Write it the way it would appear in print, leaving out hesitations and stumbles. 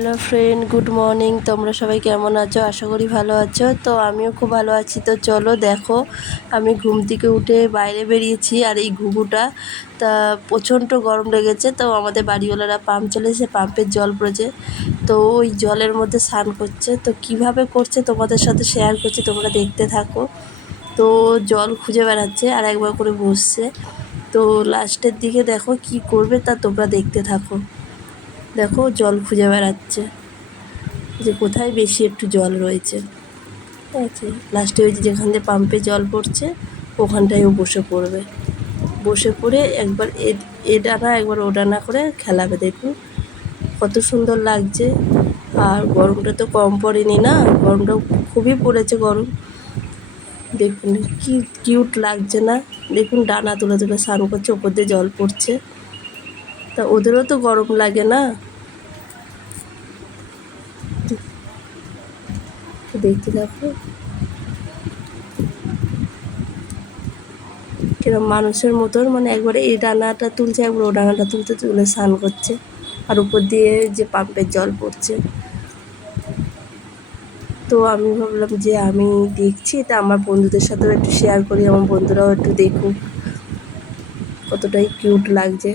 Hello friend, good morning. তোমরা সবাই কেমন আছো? আশা করি ভালো আছো। তো আমিও খুব ভালো আছি। তো চলো দেখো, আমি ঘুম থেকে উঠে বাইরে বেরিয়েছি। আর এই ঘুঘুটা তা প্রচণ্ড গরম লেগেছে। তো আমাদের বাড়িওয়ালারা পাম্প চলেছে, পাম্পের জল পড়েছে। তো ওই জলের মধ্যে স্নান করছে। তো কিভাবে করছে তোমাদের সাথে শেয়ার করছি, তোমরা দেখতে থাকো। তো জল খুঁজে বেড়াচ্ছে আর একবার করে বসছে। তো লাস্টের দিকে দেখো কি করবে তা তোমরা দেখতে থাকো। দেখো জল খুঁজে বেড়াচ্ছে যে কোথায় বেশি একটু জল রয়েছে। ঠিক আছে, লাস্টে ওই যেখান দিয়ে পাম্পে জল পড়ছে ওখানটায় ও বসে পড়বে। বসে পড়ে একবার এ ডানা একবার ও ডানা করে খেলাবে। দেখুন কত সুন্দর লাগছে। আর গরমটা তো কম পড়েনি না, গরমটা খুবই পড়েছে গরম। দেখুন কি কিউট লাগছে না? দেখুন ডানা তুলে তুলে স্নান করছে, ওপর দিয়ে জল পড়ছে। তা ওদেরও তো গরম লাগে না? দেখতে থাকো কিরম মানুষের মতন, মানে একবারে এই ডানাটা তুলছে, একবার ও ডানাটা তুলতে তুলে স্নান করছে। আর উপর দিয়ে যে পাম্পের জল পড়ছে। তো আমি ভাবলাম যে আমি দেখছি, তা আমার বন্ধুদের সাথেও একটু শেয়ার করি, আমার বন্ধুরাও একটু দেখুক কতটাই কিউট লাগছে।